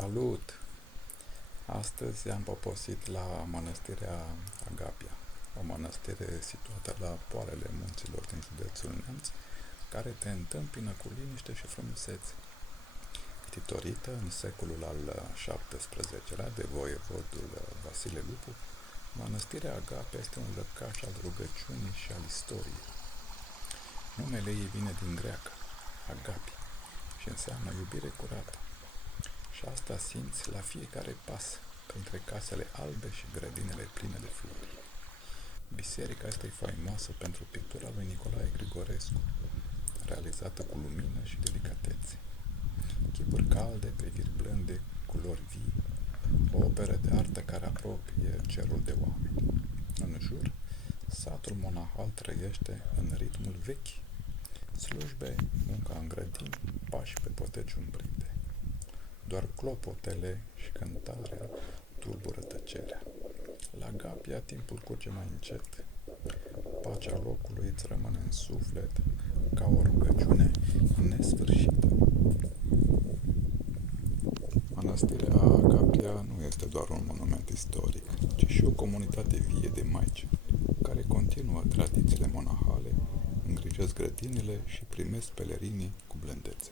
Salut! Astăzi am poposit la mănăstirea Agapia, o mănăstire situată la poalele munților din județul Neamț, care te întâmpină cu liniște și frumusețe. Ctitorită în secolul al XVII-lea de voievodul Vasile Lupu, mănăstirea Agapia este un lăcaș al rugăciunii și al istoriei. Numele ei vine din greacă, agapi, și înseamnă iubire curată. Și asta simți la fiecare pas, printre casele albe și grădinile pline de flori. Biserica este faimoasă pentru pictura lui Nicolae Grigorescu, realizată cu lumină și delicatețe. Chipuri calde, priviri blânde, culori vii, o operă de artă care apropie cerul de oameni. În jur, satul monahal trăiește în ritmul vechi. Slujbe, munca în grădini, pași pe poteci umbrite. Doar clopotele și cântarea tulbură tăcerea. La Agapia timpul curge mai încet. Pacea locului îți rămâne în suflet ca o rugăciune nesfârșită. Mănăstirea Agapia nu este doar un monument istoric, ci și o comunitate vie de maici, care continuă tradițiile monahale, îngrijesc grădinile și primesc pelerinii cu blândețe.